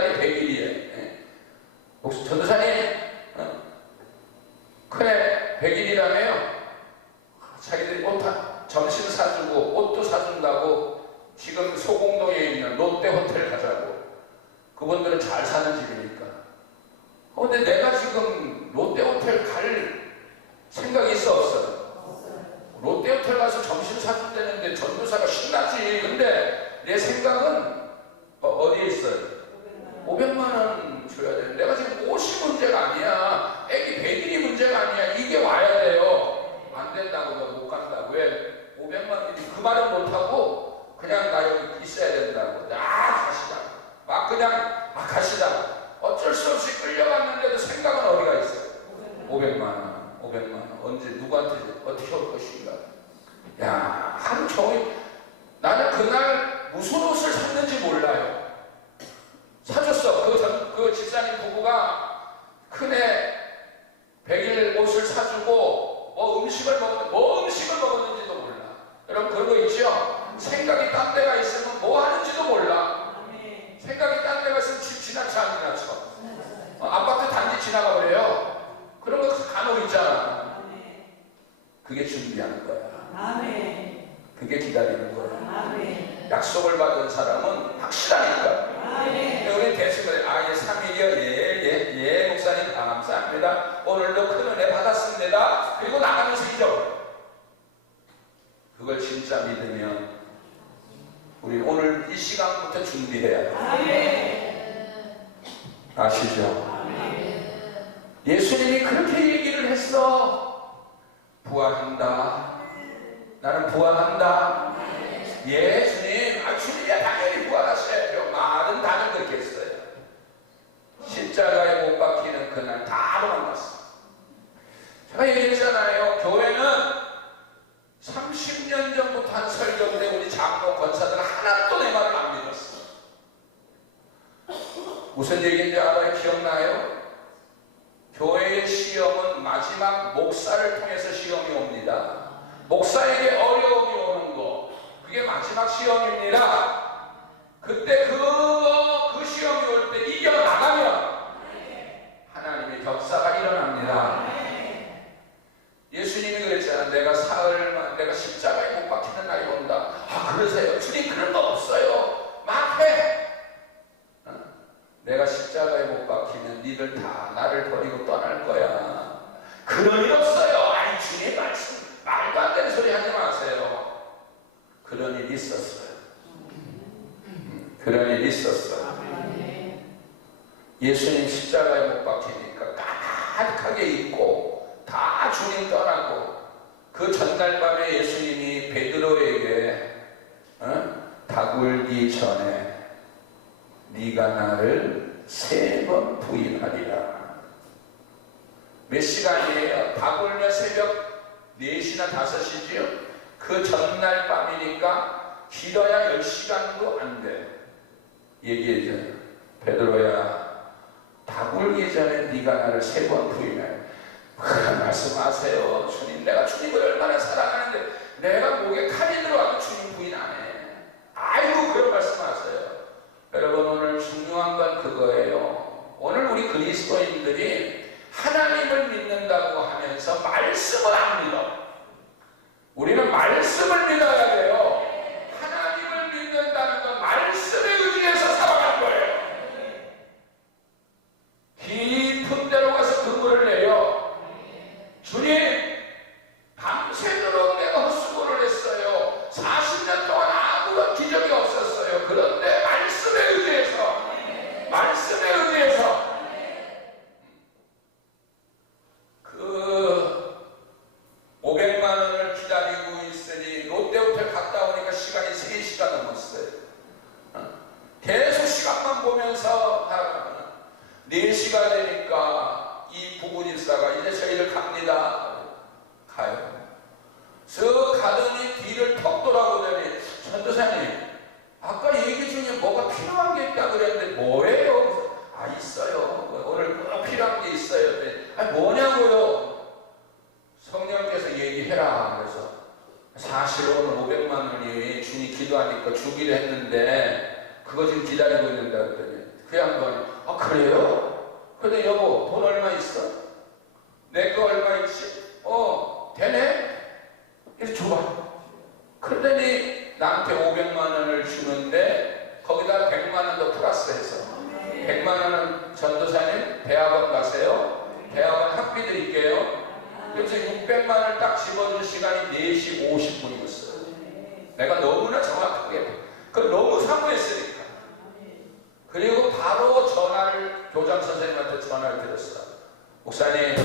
100円。 100일이에요. 예. 혹시 전도사님 언제 누구한테 어떻게 올 것인가? 야 하루 종일 나는 그날 무슨 옷을 샀는지 몰라요. 사줬어. 그, 전- 그 집사님 부부가 큰애 100일 옷을 사주고 뭐 음식을 먹었는데 뭐 음식을 먹었는지도 몰라. 여러분 그런 거 있죠? 생각이 딴 데가 있으면 뭐 하는지도 몰라. 생각이 딴 데가 있으면 집 지나쳐 안 지나쳐. 어, 아파트 단지 지나가 버려요. 그런 거 간혹 있잖아. 그게 준비하는 거야. 그게 기다리는 거야. 약속을 받은 사람은 확실하니까. 우리 대신에 아예 3일이요 예예예 예, 목사님 감사합니다 오늘도 큰 은혜 받았습니다 그리고 나가면서 잊어버려 그걸 진짜 믿으면 우리 오늘 이 시간부터 준비해야 돼 아시죠? 예수님이 그렇게 얘기를 했어 부활한다 나는 부활한다 예, 주님. 아, 주님이야 당연히 부활하셔야죠. 말은 다들 그렇게 했어요. 십자가에 못 박히는 그날 다 도망갔어. 제가 얘기했잖아요. 교회는 30년 전부터 한 설교인데 우리 장로 권사들 하나도 내 말을 안 믿었어. 무슨 얘기인지 알아요? 기억나요? 교회의 시험은 마지막 목사를 통해서 시험이 옵니다. 목사에게 어려움이 오는 거, 그게 마지막 시험입니다. 그때 그, 그 시험이 올 때 이겨나가면 하나님의 역사가 일어납니다. 예수님이 그랬잖아. 내가 사흘만, 내가 십자가에 못 박히는 날이 온다. 아, 그러세요? 주님 그런 거 없어요. 막 해. 어? 내가 십자가에 못 박히면 니들 다 나를 버리고 떠날 거야. 그런 일 없어요. 아니, 주님 말씀, 말도 안 되는 소리 하지 마세요. 그런 일이 있었어요. 음, 그런 일이 있었어. 예수님 십자가에 못 박히니까 가득하게 있고 다 주님 떠나고 그 전날 밤에 예수님이 베드로에게 어? 다굴기 전에 네가 나를 세 번 부인하리라. 몇 시간이에요? 다굴면 새벽 4시나 5시지요? 그 전날 밤이니까 길어야 10시간도 안 돼. 얘기해줘요. 베드로야, 다굴기 전에 네가 나를 세 번 부인해. 그런 말씀하세요. 주님, 내가 주님을 얼마나 사랑하는데 내가 목에 칼이 들어와도 주님 부인 안 해. 아이고, 그런 말씀하세요. 여러분, 오늘 중요한 건 그거예요. 오늘 우리 그리스도인들이 하나님을 믿는다고 하면서 말씀을 안 믿어. 우리는 말씀을 믿어야 4시 50분이었어요. 아, 내가 너무나 정확하게 그 너무 사모했으니까. 아, 네. 그리고 바로 전화를 교장 선생님한테 전화를 드렸어. 목사님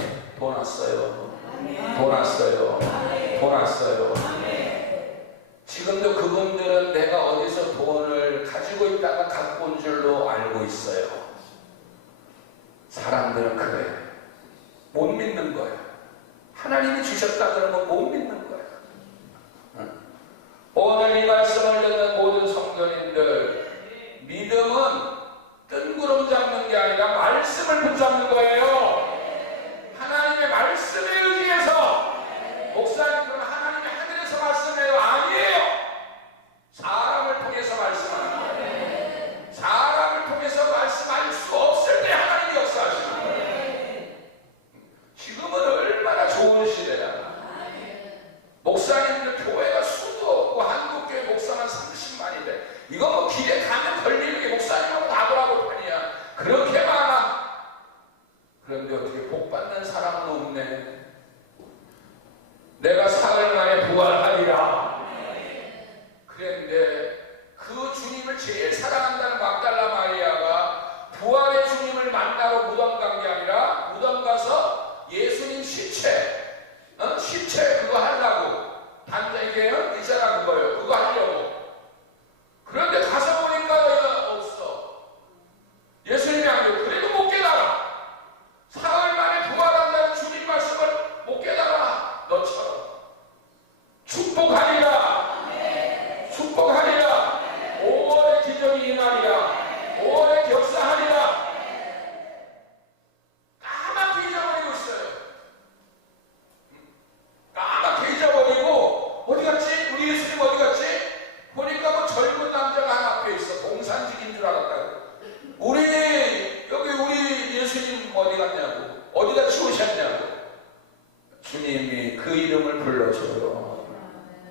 그 이름을 불러줘요.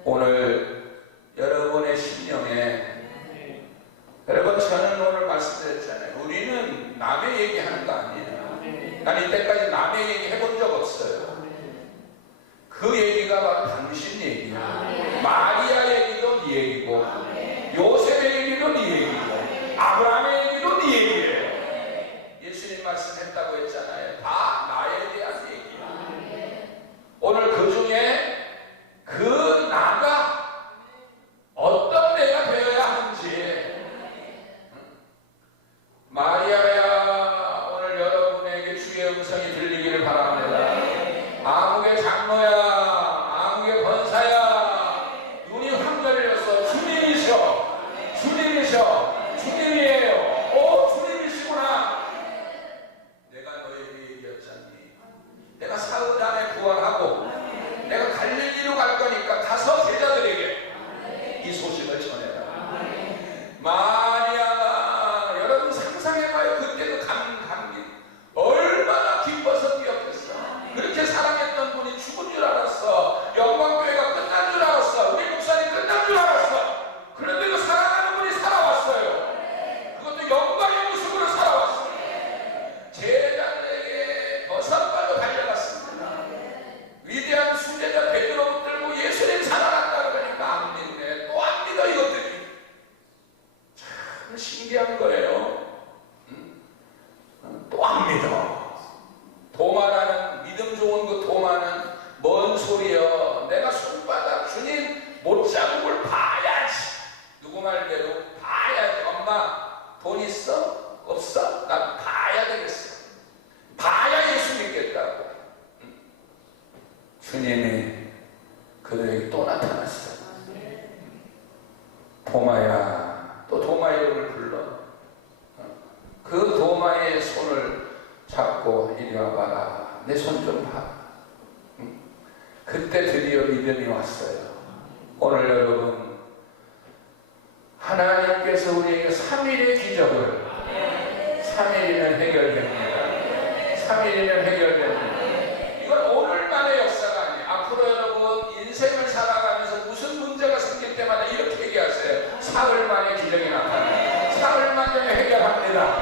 오늘 여러분의 심령에 여러분 저는 오늘 말씀드렸잖아요. 우리는 남의 얘기하는 거 아니에요. 난 이때까지 남의 얘기 해본 적 없어요. 그 얘기가 바로 há 그때 드디어 믿음이 왔어요. 오늘 여러분 하나님께서 우리에게 3일의 기적을 3일이면 해결됩니다. 3일이면 해결됩니다. 이건 오늘만의 역사가 아니에요. 앞으로 여러분 인생을 살아가면서 무슨 문제가 생길 때마다 이렇게 얘기하세요. 사흘만에 기적이 나타나요. 사흘만에 해결합니다.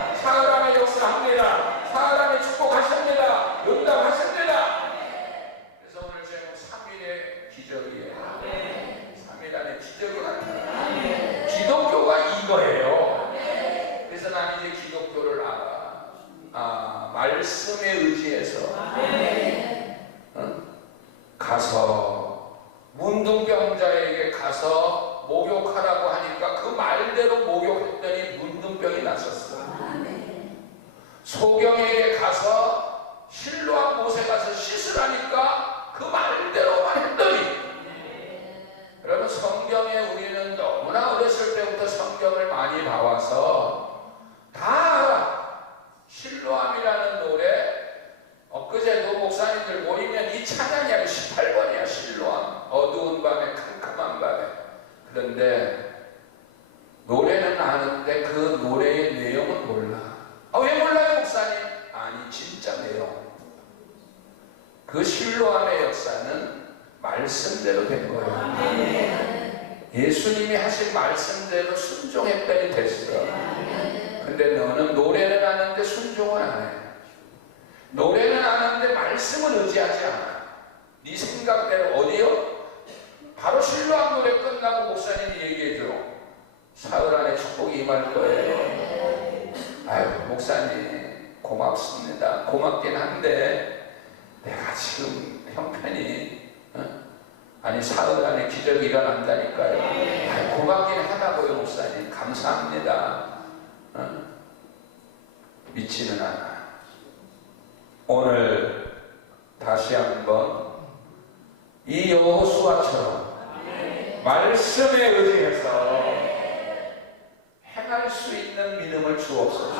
가서 문둥병자에게 가서 목욕하라고 하니까 그 말대로 목욕했더니 문둥병이 났었어. 소경에게 가서 실로한 못에 가서 씻으라니까 그 말대로만 했더니. 여러분 성경에 우리는 너무나 어렸을 때부터 성경을 많이 봐와서 다 알아. 실로암이라는 노래 엊그제도 목사님들 모이면 이 찬양이 18번이야 실로암 어두운 밤에 캄캄한 밤에 그런데 노래는 아는데 그 노래의 내용은 몰라 아, 왜 몰라요 목사님? 아니 진짜 내용 그 실로암의 역사는 말씀대로 된 거예요 예수님이 하신 말씀대로 순종했더니 됐어 근데 너는 노래는 아는데 순종은 안 해. 노래는 아는데 말씀은 의지하지 않아. 네 생각대로 어디요? 바로 신뢰한 노래 끝나고 목사님이 얘기해줘. 사흘 안에 축복이 임할 거예요. 아유 목사님 고맙습니다. 고맙긴 한데 내가 지금 형편이 어? 아니 사흘 안에 기적이 일어난다니까요. 아유, 고맙긴 하다고요 목사님. 감사합니다. 어? 믿지는 않아. 오늘 다시 한번 이 여호수아처럼 말씀에 의지해서 행할 수 있는 믿음을 주옵소서.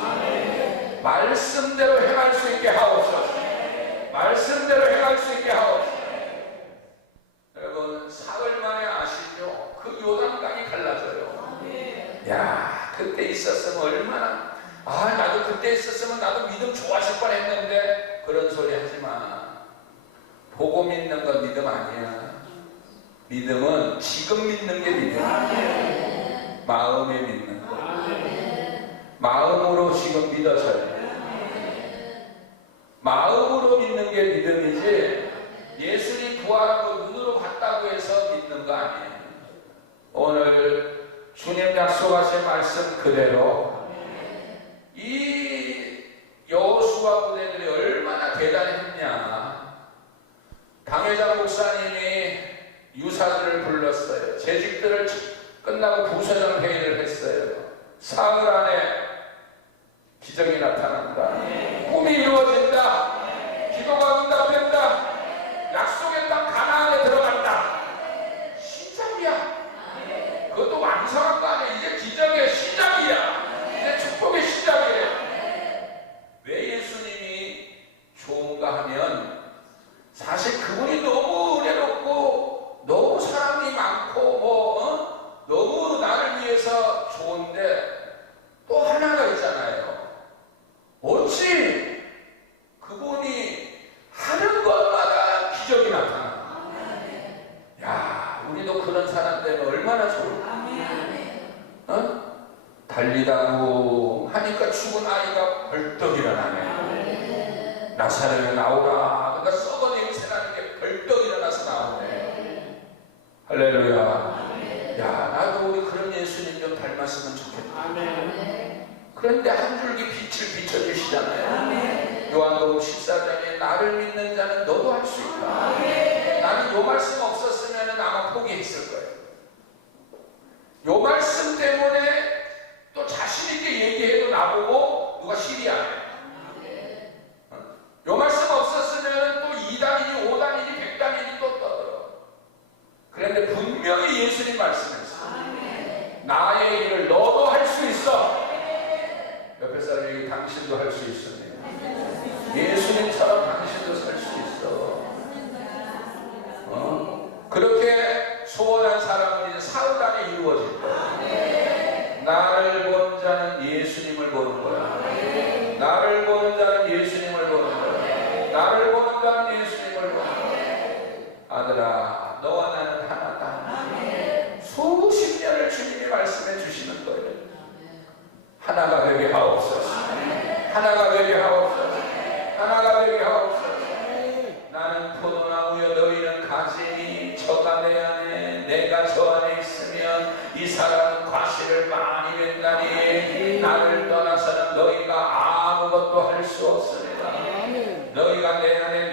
말씀대로 행할 수 있게 하옵소서. 말씀대로 행할 수 있게 하옵소서. 여러분 사흘 만에 아시죠? 그 요단 강이 갈라져요. 야 그때 있었으면 얼마나 아 나도 그때 있었으면 나도 믿음 좋아질 뻔했는데 그런 소리 하지 마. 보고 믿는 건 믿음 아니야. 믿음은 지금 믿는 게 믿음이야. 마음에 믿는 거. 마음으로 지금 믿어서요. 마음으로 믿는 게 믿음이지 예수님 부활하고 눈으로 봤다고 해서 믿는 거 아니에요. 오늘 주님 약속하신 말씀 그대로 이 여호수아 부대들이 얼마나 대단했냐. 당회장 목사님이 유사들을 불렀어요. 재직들을 끝나고 부서장 회의를 했어요. 사흘 안에 기적이 나타난다. 꿈이 이루어진다. 기도가 응답 말씀해 주시는 거예요. 하나가 되게 하옵소서. 하나가 되게 하옵소서. 하나가 되게 하옵소서. 나는 포도나무여 너희는 가지니 저가 내 안에 내가 저 안에 있으면 이 사람은 과실을 많이 맺나니 나를 떠나서는 너희가 아무것도 할 수 없습니다. 너희가 내 안에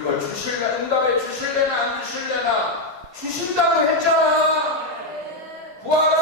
이걸 주실래 응답해 주실래나 안 주실래나 주신다고 했잖아. 네. 구하라.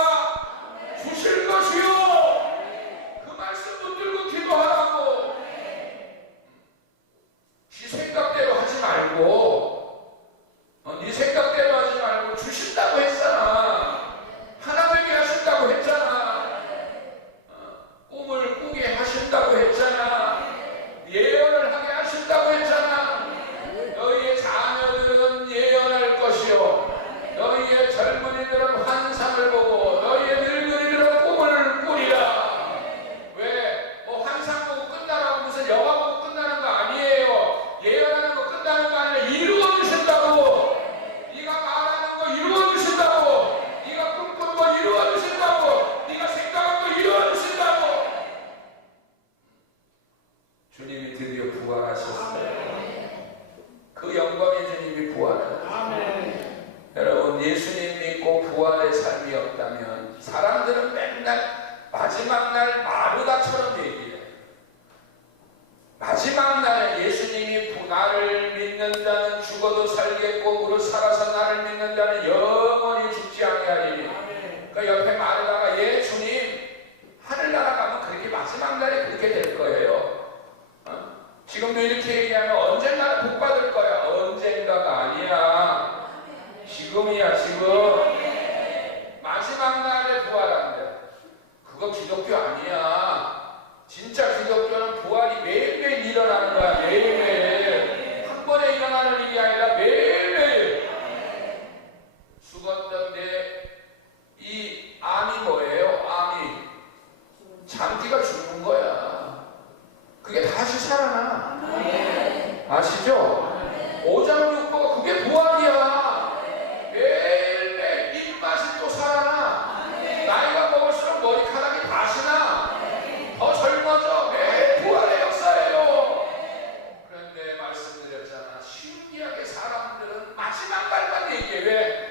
eve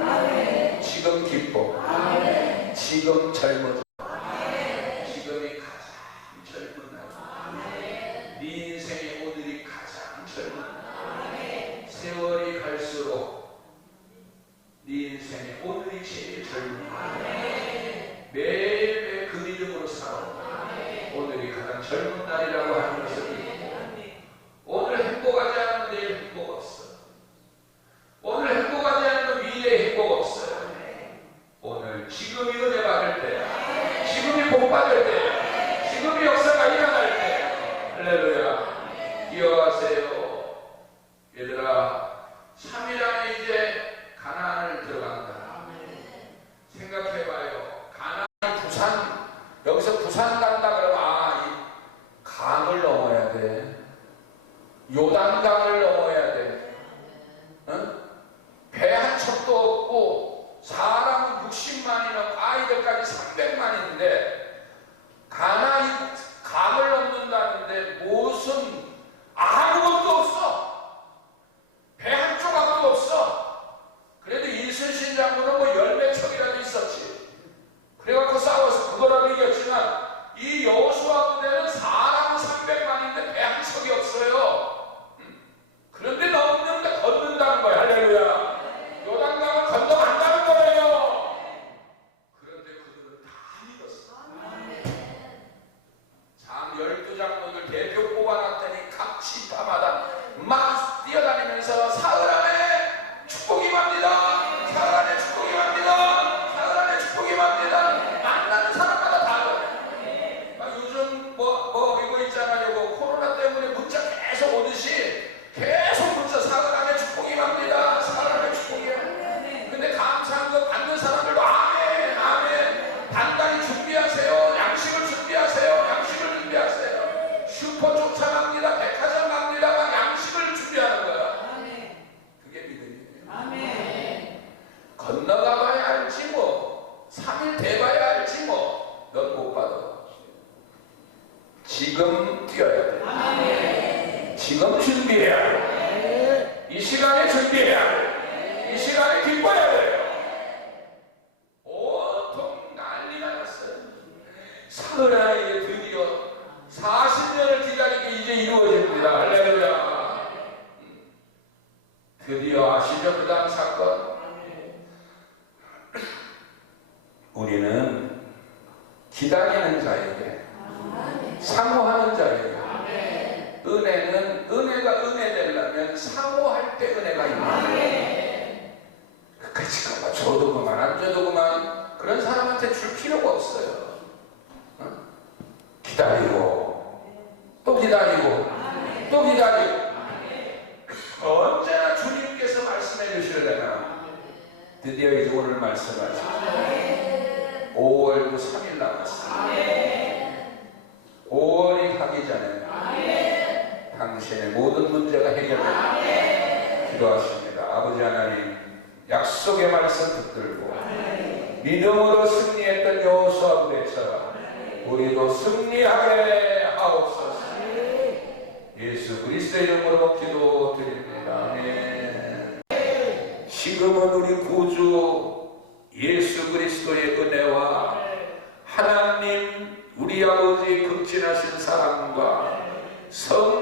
아멘. 지금 기뻐. 아멘. 지금 젊어. 3일 돼봐야 알지 뭐. 넌 못 받아. 지금 뛰어야 돼. 지금 준비해야 돼. 이 시간에 준비해야 돼. the true 그리스도의 은혜와 하나님 우리 아버지의 극진하신 사랑과 성